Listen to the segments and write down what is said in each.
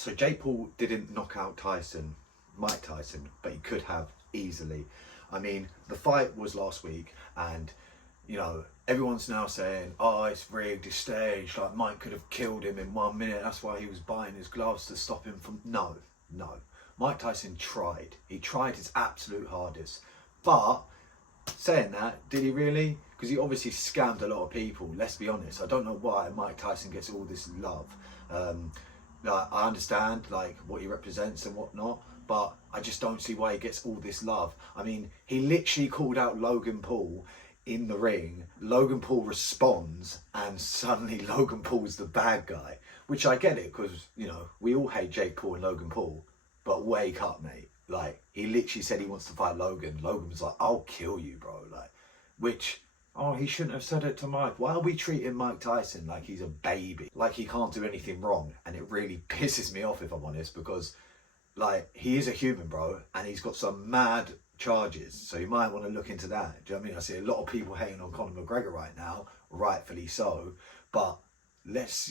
So Jake Paul didn't knock out Mike Tyson, but he could have easily. I mean, the fight was last week, and everyone's now saying, "Oh, it's rigged, it's staged. Like Mike could have killed him in 1 minute. That's why he was buying his gloves to stop him from." No, no. Mike Tyson tried. He tried his absolute hardest, but saying that, did he really? Because he obviously scammed a lot of people. Let's be honest. I don't know why Mike Tyson gets all this love. Like, I understand like what he represents and whatnot, but I just don't see why he gets all this love. I mean, he literally called out Logan Paul in the ring. Logan Paul responds, and suddenly Logan Paul's the bad guy. Which I get it, because we all hate Jake Paul and Logan Paul, but wake up, mate. Like, he literally said he wants to fight Logan. Logan was like, "I'll kill you, bro." Like, which, oh, he shouldn't have said it to Mike. Why are we treating Mike Tyson like he's a baby? Like he can't do anything wrong. And it really pisses me off, if I'm honest, because like, he is a human, bro, and he's got some mad charges. So you might want to look into that. Do you know what I mean? I see a lot of people hating on Conor McGregor right now, rightfully so. But let's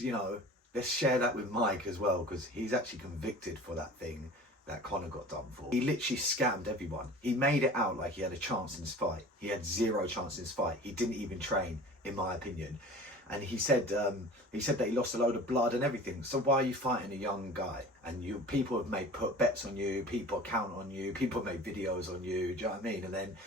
share that with Mike as well, because he's actually convicted for that thing that Conor got done for. He literally scammed everyone. He made it out like he had a chance in his fight. He had zero chance in his fight. He didn't even train, in my opinion. And he said that he lost a load of blood and everything. So why are you fighting a young guy? And people have put bets on you, people count on you, people have made videos on you, do you know what I mean? And then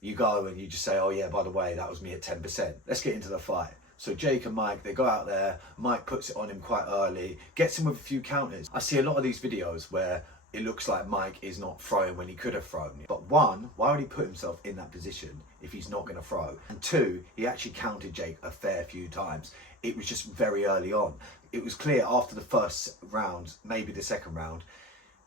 you go and you just say, "Oh yeah, by the way, that was me at 10%. Let's get into the fight." So Jake and Mike, they go out there, Mike puts it on him quite early, gets him with a few counters. I see a lot of these videos where it looks like Mike is not throwing when he could have thrown. But one, why would he put himself in that position if he's not going to throw? And two, he actually counted Jake a fair few times. It was just very early on. It was clear after the first round, maybe the second round,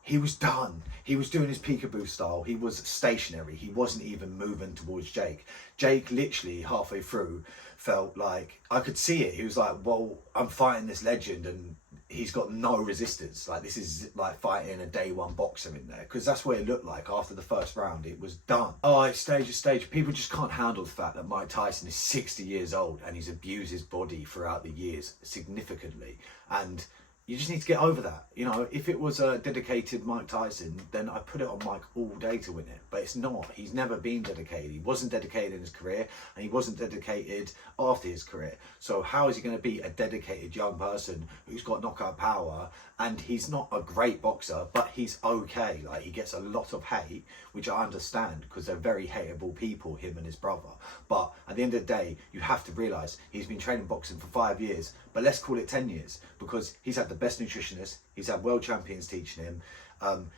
he was done. He was doing his peekaboo style. He was stationary. He wasn't even moving towards Jake. Jake literally halfway through felt like, I could see it. He was like, "Well, I'm fighting this legend and he's got no resistance. Like, this is like fighting a day one boxer in there." Because that's what it looked like after the first round. It was done. Oh, it's stage. People just can't handle the fact that Mike Tyson is 60 years old and he's abused his body throughout the years significantly. And you just need to get over that. If it was a dedicated Mike Tyson, then I put it on Mike all day to win it. But it's not. He's never been dedicated. He wasn't dedicated in his career, and he wasn't dedicated after his career. So how is he going to be a dedicated young person who's got knockout power? And he's not a great boxer, but he's okay. Like, he gets a lot of hate, which I understand, because they're very hateable people, him and his brother. But at the end of the day, you have to realise he's been training boxing for 5 years, but let's call it 10 years, because he's had the best nutritionist, he's had world champions teaching him,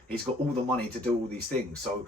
he's got all the money to do all these things. So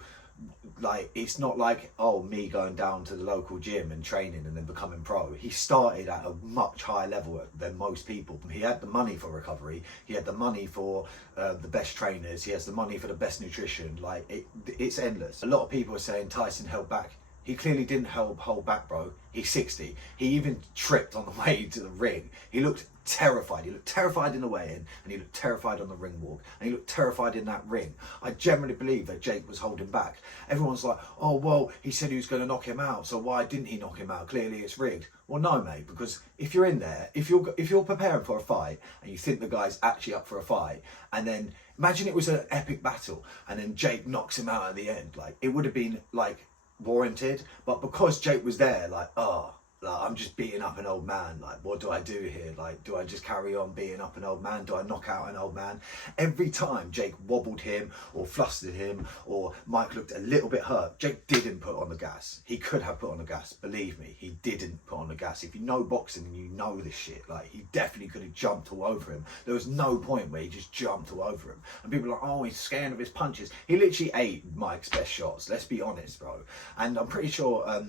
like, it's not like, oh, me going down to the local gym and training and then becoming pro. He started at a much higher level than most people. He had the money for recovery, he had the money for the best trainers, he has the money for the best nutrition. Like, it's endless. A lot of people are saying Tyson held back. He clearly didn't hold back, bro. He's 60. He even tripped on the way to the ring. He looked terrified. He looked terrified in the weigh-in, and he looked terrified on the ring walk, and he looked terrified in that ring. I generally believe that Jake was holding back. Everyone's like, "Oh, well, he said he was going to knock him out, so why didn't he knock him out? Clearly it's rigged." Well, no, mate, because if you're in there, if you're preparing for a fight, and you think the guy's actually up for a fight, and then imagine it was an epic battle, and then Jake knocks him out at the end, like, it would have been like warranted. But because Jake was there, like, I'm just beating up an old man. Like, what do I do here? Like, do I just carry on beating up an old man? Do I knock out an old man? Every time Jake wobbled him or flustered him or Mike looked a little bit hurt, Jake didn't put on the gas. He could have put on the gas. Believe me, he didn't put on the gas. If you know boxing and you know this shit, like, he definitely could have jumped all over him. There was no point where he just jumped all over him. And people are like, "Oh, he's scared of his punches." He literally ate Mike's best shots. Let's be honest, bro. And I'm pretty sure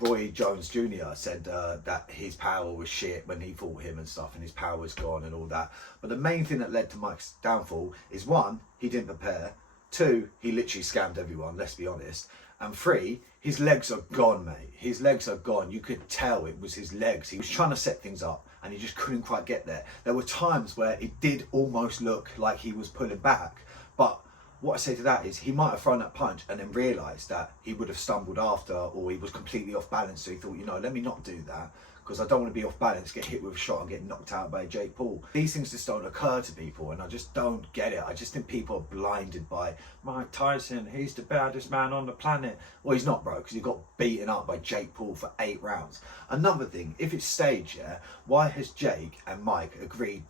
Roy Jones Jr. said that his power was shit when he fought him and stuff, and his power was gone and all that. But the main thing that led to Mike's downfall is, one, he didn't prepare. Two, he literally scammed everyone, let's be honest. And three, his legs are gone, mate. His legs are gone. You could tell it was his legs. He was trying to set things up and he just couldn't quite get there. There were times where it did almost look like he was pulling back, but what I say to that is, he might have thrown that punch and then realised that he would have stumbled after, or he was completely off balance, so he thought, let me not do that, because I don't want to be off balance, get hit with a shot and get knocked out by Jake Paul. These things just don't occur to people, and I just don't get it. I just think people are blinded by Mike Tyson, he's the baddest man on the planet. Well, he's not, bro, because he got beaten up by Jake Paul for 8 rounds. Another thing, if it's staged, yeah, why has Jake and Mike agreed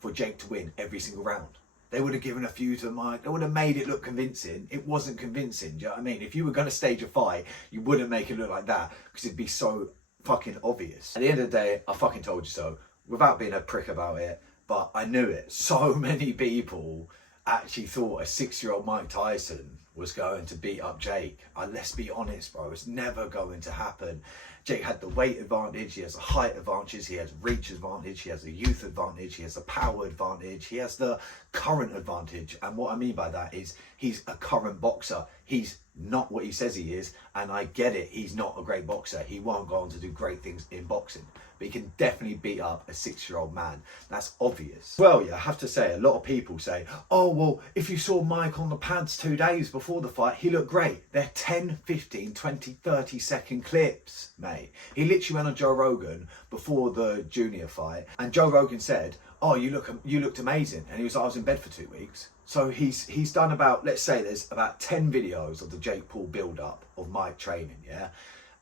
for Jake to win every single round? They would have given a few to Mike. They would have made it look convincing. It wasn't convincing. Do you know what I mean? If you were going to stage a fight, you wouldn't make it look like that, because it'd be so fucking obvious. At the end of the day, I fucking told you so, without being a prick about it, but I knew it. So many people actually thought a 6-year-old Mike Tyson was going to beat up Jake. Let's be honest, bro, it's never going to happen. Jake had the weight advantage, he has a height advantage, he has reach advantage, he has a youth advantage, he has a power advantage, he has the current advantage. And what I mean by that is he's a current boxer. He's not what he says he is, and I get it, he's not a great boxer. He won't go on to do great things in boxing, but he can definitely beat up a 6-year-old man. That's obvious. Well, yeah, I have to say, a lot of people say, oh, well, if you saw Mike on the pads 2 days before the fight, he looked great. They're 10, 15, 20, 30-second clips, mate. He literally went on Joe Rogan before the junior fight, and Joe Rogan said, oh, you looked amazing. And he was like, I was in bed for 2 weeks. So he's done about, let's say there's about 10 videos of the Jake Paul build-up of Mike training, yeah?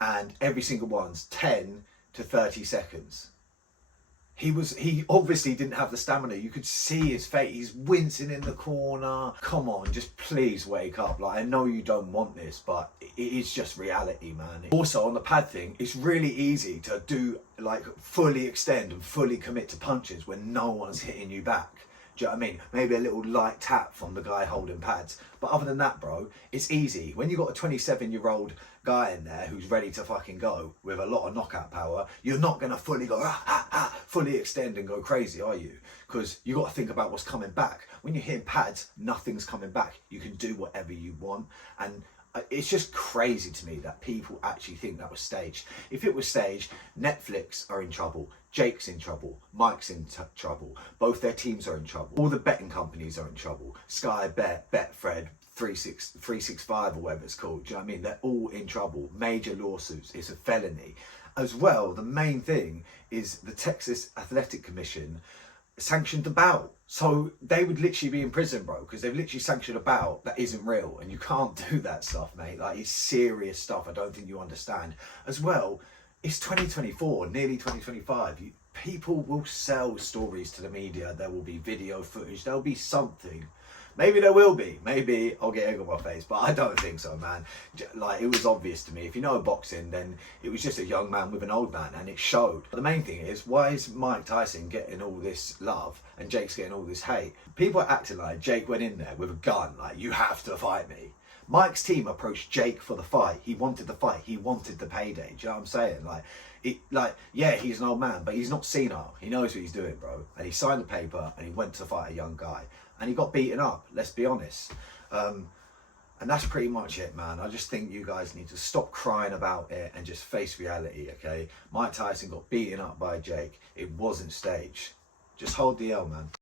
And every single one's 10 to 30 seconds. He obviously didn't have the stamina. You could see his face. He's wincing in the corner. Come on, just please wake up. Like, I know you don't want this, but it is just reality, man. Also, on the pad thing, it's really easy to do, like, fully extend and fully commit to punches when no one's hitting you back. Do you know what I mean? Maybe a little light tap from the guy holding pads. But other than that, bro, it's easy. When you've got a 27-year-old guy in there who's ready to fucking go with a lot of knockout power, you're not going to fully go, fully extend and go crazy, are you? Because you got to think about what's coming back. When you're hitting pads, nothing's coming back. You can do whatever you want. And it's just crazy to me that people actually think that was staged. If it was staged, Netflix are in trouble, Jake's in trouble, Mike's in trouble, both their teams are in trouble, all the betting companies are in trouble, Sky Bet, Betfred, 365 or whatever it's called, do you know what I mean? They're all in trouble, major lawsuits, it's a felony. As well, the main thing is the Texas Athletic Commission sanctioned the bout. So they would literally be in prison, bro, because they've literally sanctioned a bout that isn't real, and you can't do that stuff, mate. Like, it's serious stuff. I don't think you understand. As well, it's 2024, nearly 2025. People will sell stories to the media. There will be video footage. There'll be something. Maybe there will be. Maybe I'll get egg on my face, but I don't think so, man. Like, it was obvious to me. If you know boxing, then it was just a young man with an old man, and it showed. But the main thing is, why is Mike Tyson getting all this love and Jake's getting all this hate? People are acting like Jake went in there with a gun, like, you have to fight me. Mike's team approached Jake for the fight. He wanted the fight. He wanted the payday. Do you know what I'm saying? Yeah, he's an old man, but he's not senile. He knows what he's doing, bro. And he signed the paper and he went to fight a young guy. And he got beaten up, let's be honest. And that's pretty much it, man. I just think you guys need to stop crying about it and just face reality, okay? Mike Tyson got beaten up by Jake. It wasn't staged. Just hold the L, man.